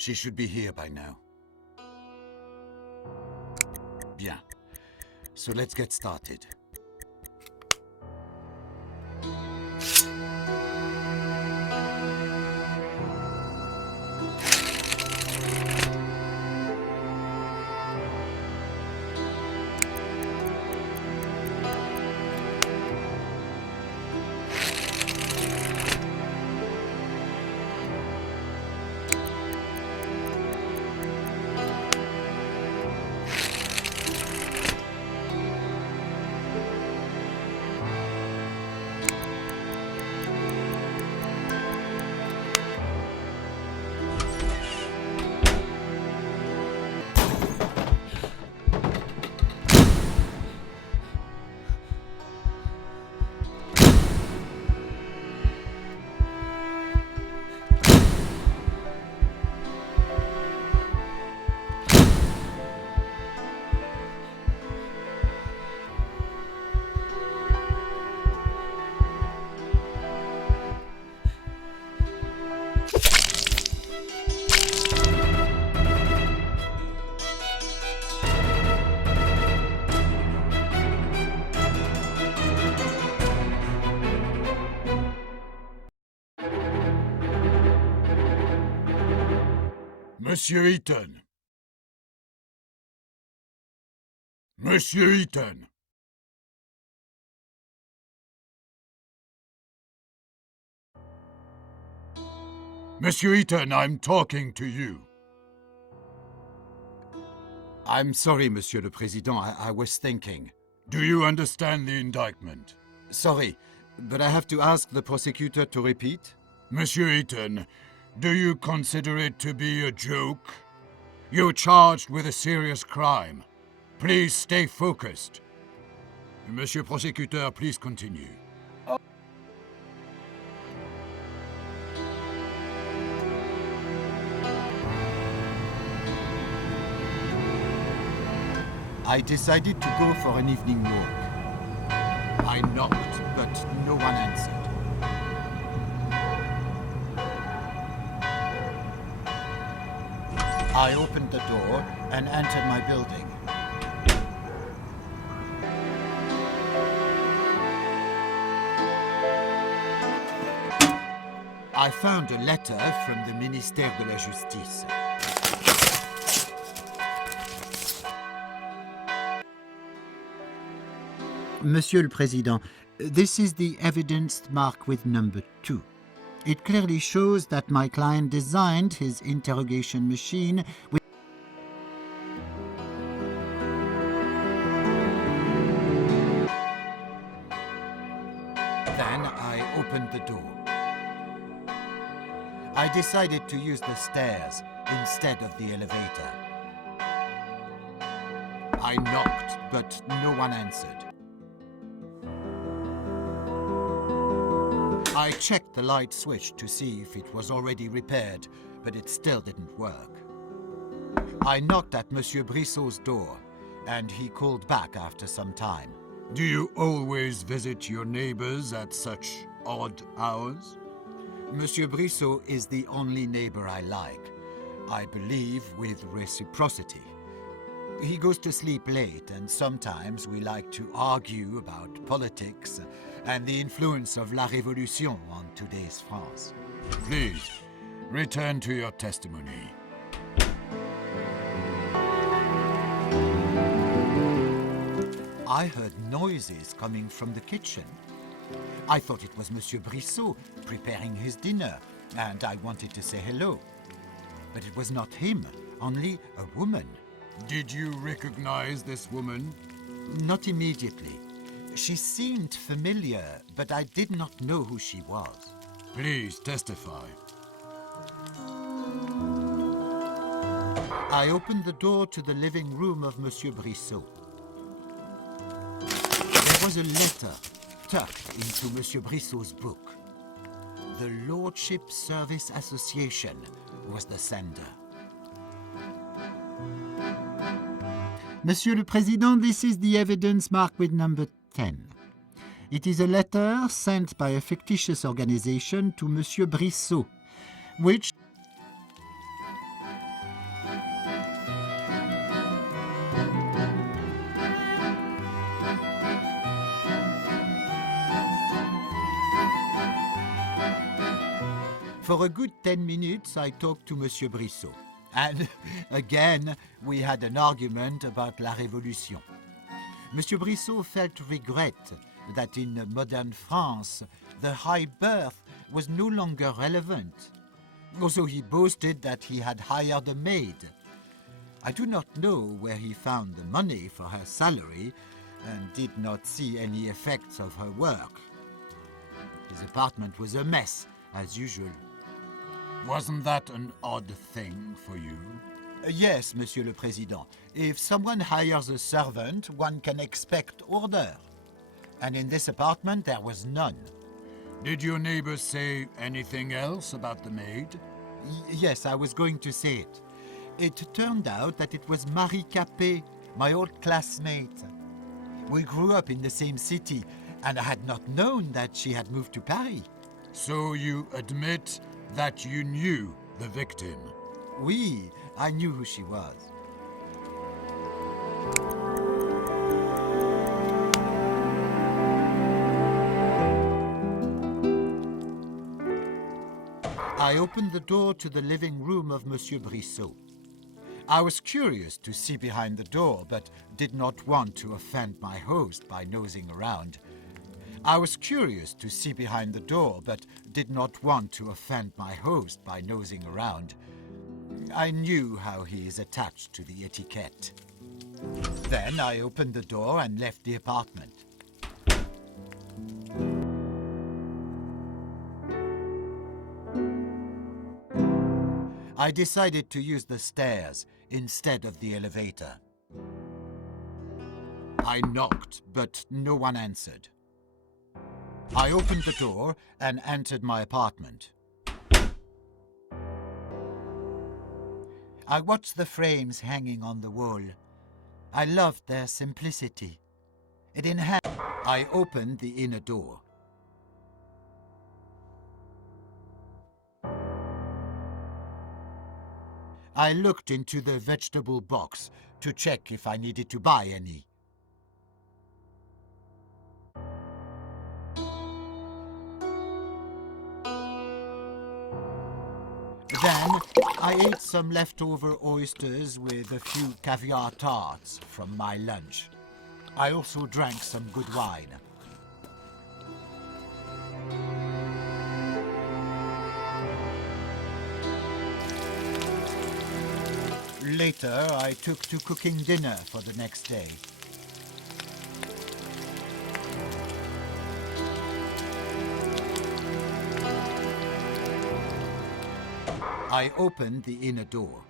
She should be here by now. Bien. So let's get started. Monsieur Eaton! Monsieur Eaton! Monsieur Eaton, I'm talking to you. I'm sorry, Monsieur le Président, I was thinking. Do you understand the indictment? Sorry, but I have to ask the prosecutor to repeat. Monsieur Eaton, do you consider it to be a joke? You're charged with a serious crime. Please stay focused. Monsieur Prosecutor, please continue. I decided to go for an evening walk. I knocked, but no one answered. I opened the door and entered my building. I found a letter from the Ministère de la Justice. Monsieur le Président, this is the evidence marked with number 2. It clearly shows that my client designed his interrogation machine with Then I opened the door. I decided to use the stairs instead of the elevator. I knocked, but no one answered. I checked the light switch to see if it was already repaired, but it still didn't work. I knocked at Monsieur Brissot's door, and he called back after some time. Do you always visit your neighbors at such odd hours? Monsieur Brissot is the only neighbor I like. I believe with reciprocity. He goes to sleep late, and sometimes we like to argue about politics and the influence of La Révolution on today's France. Please, return to your testimony. I heard noises coming from the kitchen. I thought it was Monsieur Brissot preparing his dinner, and I wanted to say hello. But it was not him, only a woman. Did you recognize this woman? Not immediately. She seemed familiar, but I did not know who she was. Please testify. I opened the door to the living room of Monsieur Brissot. There was a letter tucked into Monsieur Brissot's book. The Lordship Service Association was the sender. Monsieur le Président, this is the evidence marked with number 10. It is a letter sent by a fictitious organization to Monsieur Brissot, which For a good 10 minutes, I talked to Monsieur Brissot. And again, we had an argument about La Révolution. Monsieur Brissot felt regret that in modern France, the high birth was no longer relevant. Also, he boasted that he had hired a maid. I do not know where he found the money for her salary and did not see any effects of her work. His apartment was a mess, as usual. Wasn't that an odd thing for you? Yes, Monsieur le Président. If someone hires a servant, one can expect order. And in this apartment, there was none. Did your neighbors say anything else about the maid? Yes, I was going to say it. It turned out that it was Marie Capet, my old classmate. We grew up in the same city, and I had not known that she had moved to Paris. So you admit that you knew the victim? Oui, I knew who she was. I opened the door to the living room of Monsieur Brissot. I was curious to see behind the door, but did not want to offend my host by nosing around. I knew how he is attached to the etiquette. Then I opened the door and left the apartment. I decided to use the stairs instead of the elevator. I knocked, but no one answered. I opened the door and entered my apartment. I watched the frames hanging on the wall. I loved their simplicity. It enhanced. I opened the inner door. I looked into the vegetable box to check if I needed to buy any. Then I ate some leftover oysters with a few caviar tarts from my lunch. I also drank some good wine. Later, I took to cooking dinner for the next day. I opened the inner door.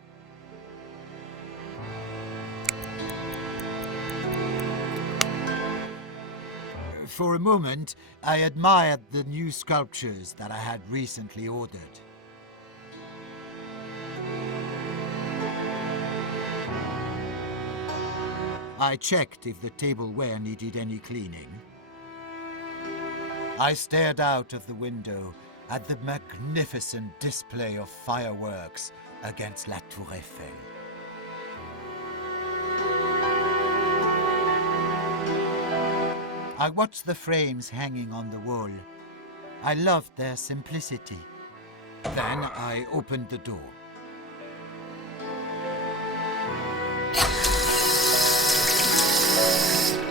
For a moment, I admired the new sculptures that I had recently ordered. I checked if the tableware needed any cleaning. I stared out of the window at the magnificent display of fireworks against La Tour Eiffel. I watched the frames hanging on the wall. I loved their simplicity. Then I opened the door.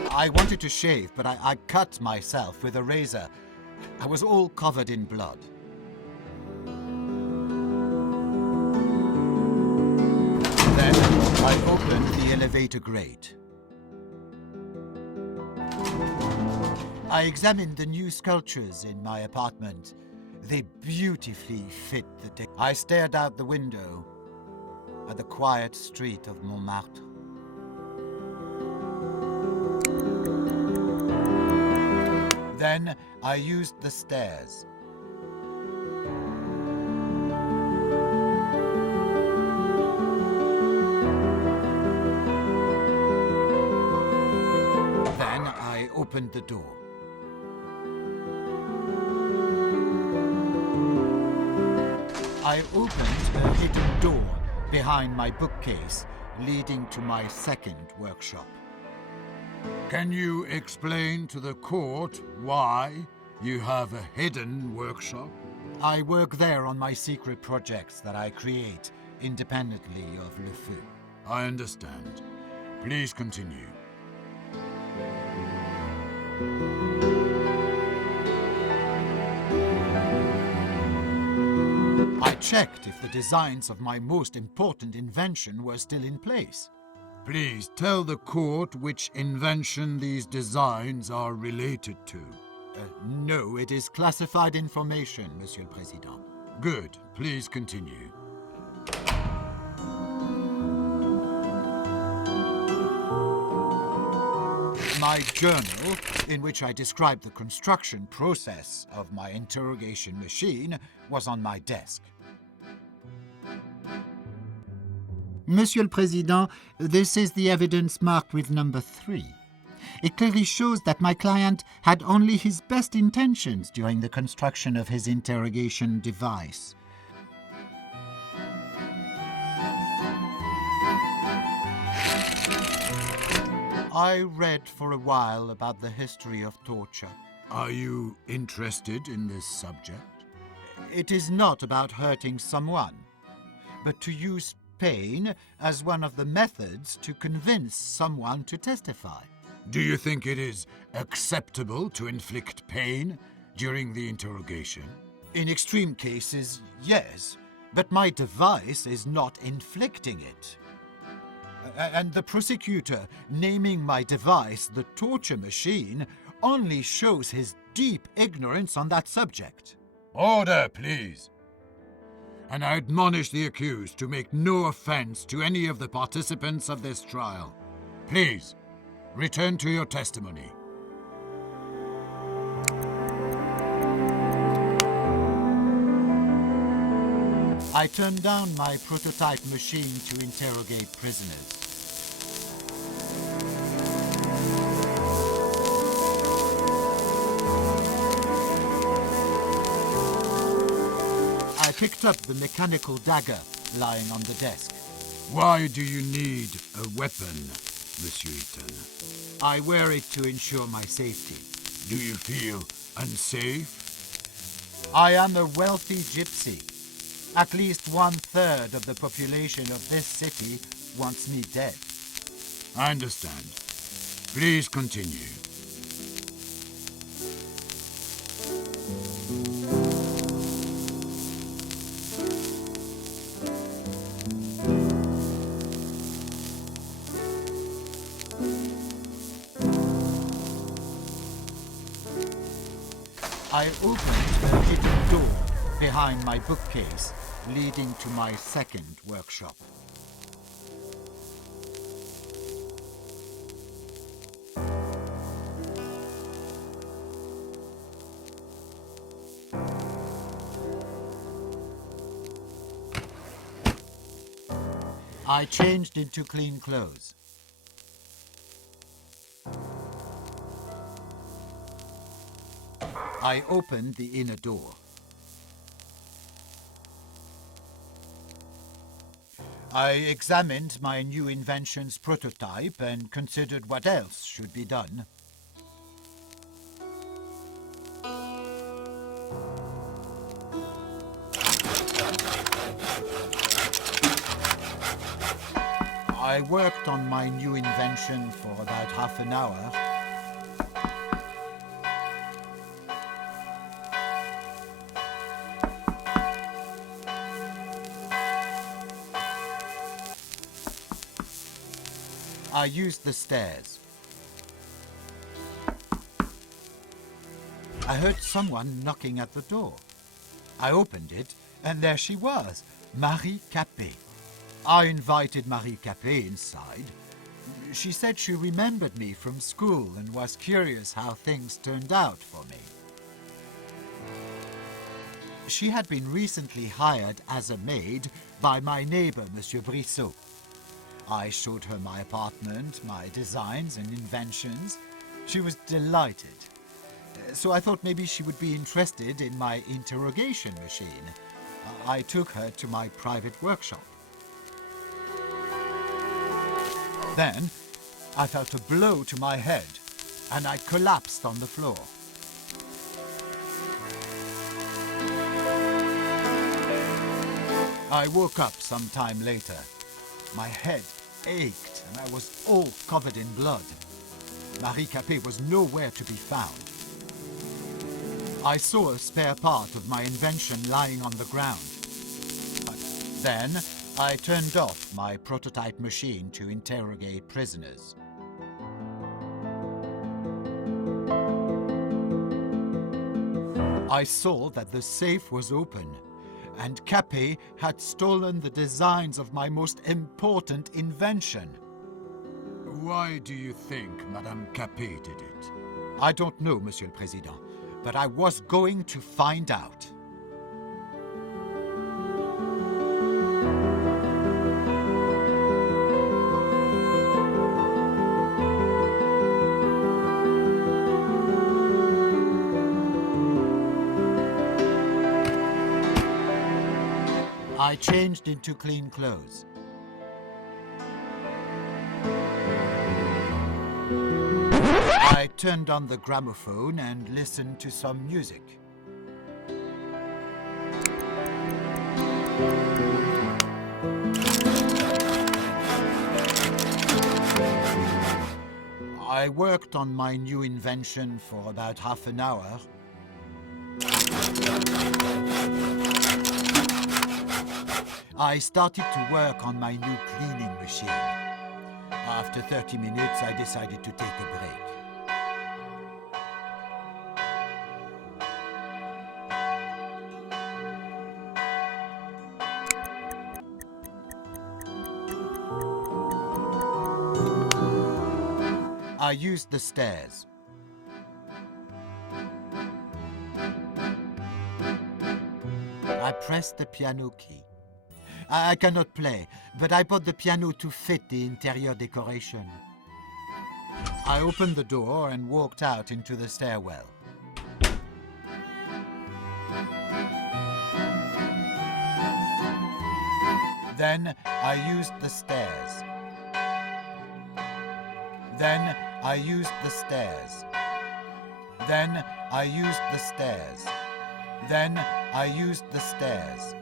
I wanted to shave, but I cut myself with a razor. I was all covered in blood. Then I opened the elevator grate. I examined the new sculptures in my apartment. They beautifully fit the decor. I stared out the window at the quiet street of Montmartre. Then I used the stairs. Then I opened the door. I opened a hidden door behind my bookcase, leading to my second workshop. Can you explain to the court why you have a hidden workshop? I work there on my secret projects that I create independently of Le Feu. I understand. Please continue. I checked if the designs of my most important invention were still in place. Please tell the court which invention these designs are related to. No, it is classified information, Monsieur le Président. Good. Please continue. My journal, in which I described the construction process of my interrogation machine, was on my desk. Monsieur le Président, this is the evidence marked with number 3. It clearly shows that my client had only his best intentions during the construction of his interrogation device. I read for a while about the history of torture. Are you interested in this subject? It is not about hurting someone, but to use pain as one of the methods to convince someone to testify. Do you think it is acceptable to inflict pain during the interrogation? In extreme cases, yes, but my device is not inflicting it. And the prosecutor naming my device the torture machine only shows his deep ignorance on that subject. Order, please. And I admonish the accused to make no offense to any of the participants of this trial. Please, return to your testimony. I turned down my prototype machine to interrogate prisoners. I picked up the mechanical dagger lying on the desk. Why do you need a weapon, Monsieur Eaton? I wear it to ensure my safety. Do you feel unsafe? I am a wealthy gypsy. At least 1/3 of the population of this city wants me dead. I understand. Please continue. I opened a hidden door behind my bookcase, leading to my second workshop. I changed into clean clothes. I opened the inner door. I examined my new invention's prototype and considered what else should be done. I worked on my new invention for about half an hour. I used the stairs. I heard someone knocking at the door. I opened it, and there she was, Marie Capet. I invited Marie Capet inside. She said she remembered me from school and was curious how things turned out for me. She had been recently hired as a maid by my neighbor, Monsieur Brissot. I showed her my apartment, my designs and inventions. She was delighted. So I thought maybe she would be interested in my interrogation machine. I took her to my private workshop. Then I felt a blow to my head and I collapsed on the floor. I woke up some time later. My head ached and I was all covered in blood. Marie Capet was nowhere to be found. I saw a spare part of my invention lying on the ground. But then I turned off my prototype machine to interrogate prisoners. I saw that the safe was open, and Capet had stolen the designs of my most important invention. Why do you think Madame Capet did it? I don't know, Monsieur le Président, but I was going to find out. I changed into clean clothes. I turned on the gramophone and listened to some music. I worked on my new invention for about half an hour. I started to work on my new cleaning machine. After 30 minutes, I decided to take a break. I used the stairs. I pressed the piano key. I cannot play, but I bought the piano to fit the interior decoration. I opened the door and walked out into the stairwell. Then I used the stairs. Then I used the stairs. Then I used the stairs. Then I used the stairs.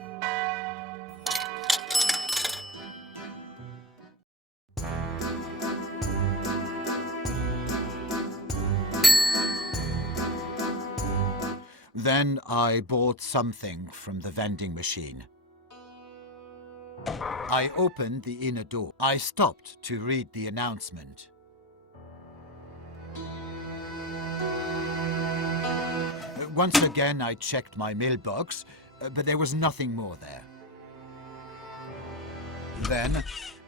Then I bought something from the vending machine. I opened the inner door. I stopped to read the announcement. Once again, I checked my mailbox, but there was nothing more there. Then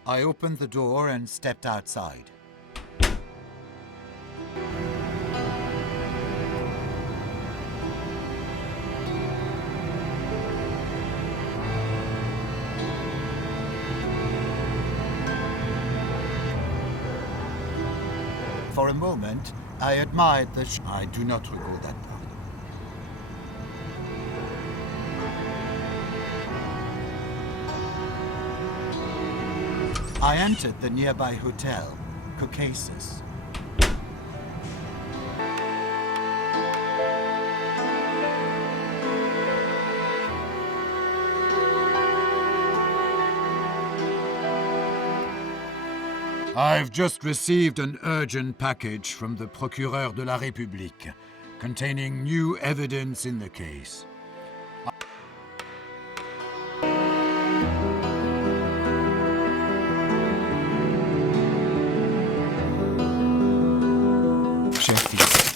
I opened the door and stepped outside. For a moment, I admired the I do not recall that part. I entered the nearby hotel, Caucasus. I've just received an urgent package from the Procureur de la République containing new evidence in the case. Fils,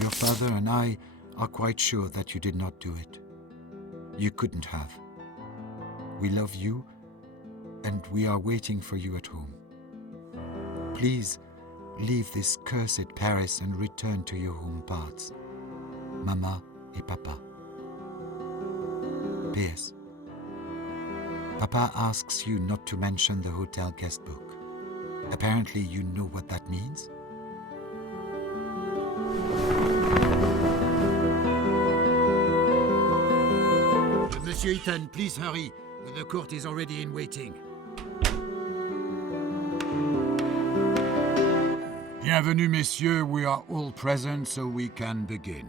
your father and I are quite sure that you did not do it. You couldn't have. We love you, and we are waiting for you at home. Please leave this cursed Paris and return to your home parts, Mama et Papa. P.S. Papa asks you not to mention the hotel guest book. Apparently you know what that means? Monsieur Eaton, please hurry. The court is already in waiting. Bienvenue, messieurs. We are all present, so we can begin.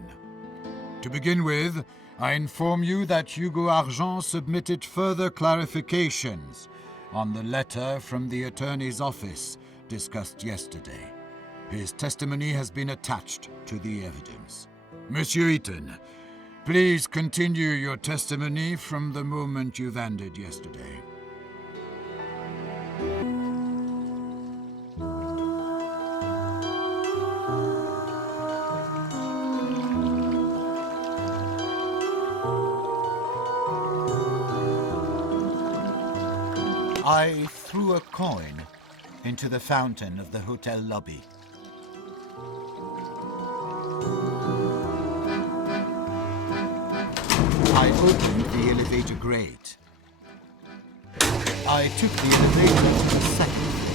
To begin with, I inform you that Hugo Argent submitted further clarifications on the letter from the attorney's office discussed yesterday. His testimony has been attached to the evidence. Monsieur Eaton, please continue your testimony from the moment you've ended yesterday. I threw a coin into the fountain of the hotel lobby. I opened the elevator grate. I took the elevator to the second floor.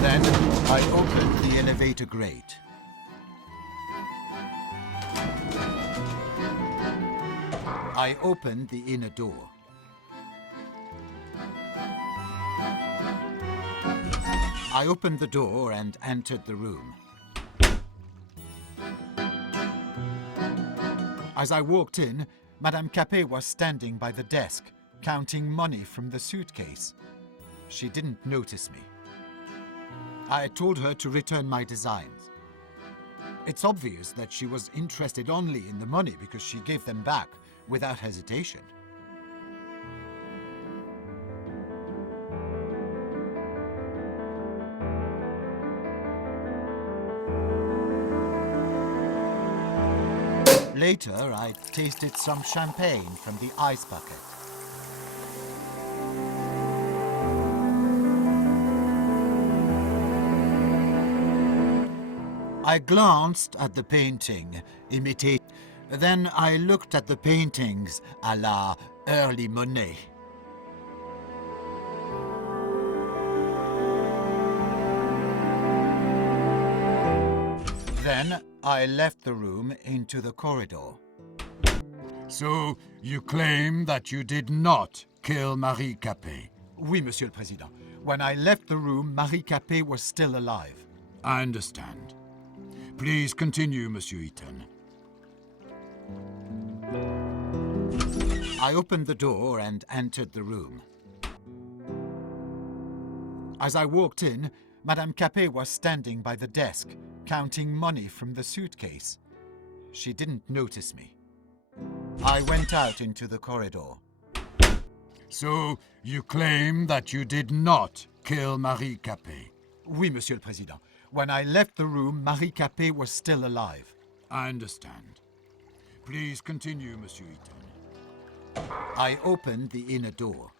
Then I opened the elevator grate. I opened the inner door. I opened the door and entered the room. As I walked in, Madame Capet was standing by the desk, counting money from the suitcase. She didn't notice me. I told her to return my designs. It's obvious that she was interested only in the money because she gave them back without hesitation. Later, I tasted some champagne from the ice bucket. I glanced at the painting, Then I looked at the paintings à la early Monet. Then I left the room into the corridor. So, you claim that you did not kill Marie Capet? Oui, Monsieur le Président. When I left the room, Marie Capet was still alive. I understand. Please continue, Monsieur Eaton. I opened the door and entered the room. As I walked in, Madame Capet was standing by the desk, counting money from the suitcase. She didn't notice me. I went out into the corridor. So, you claim that you did not kill Marie Capet? Oui, Monsieur le Président. When I left the room, Marie Capet was still alive. I understand. Please continue, Monsieur Eaton. I opened the inner door.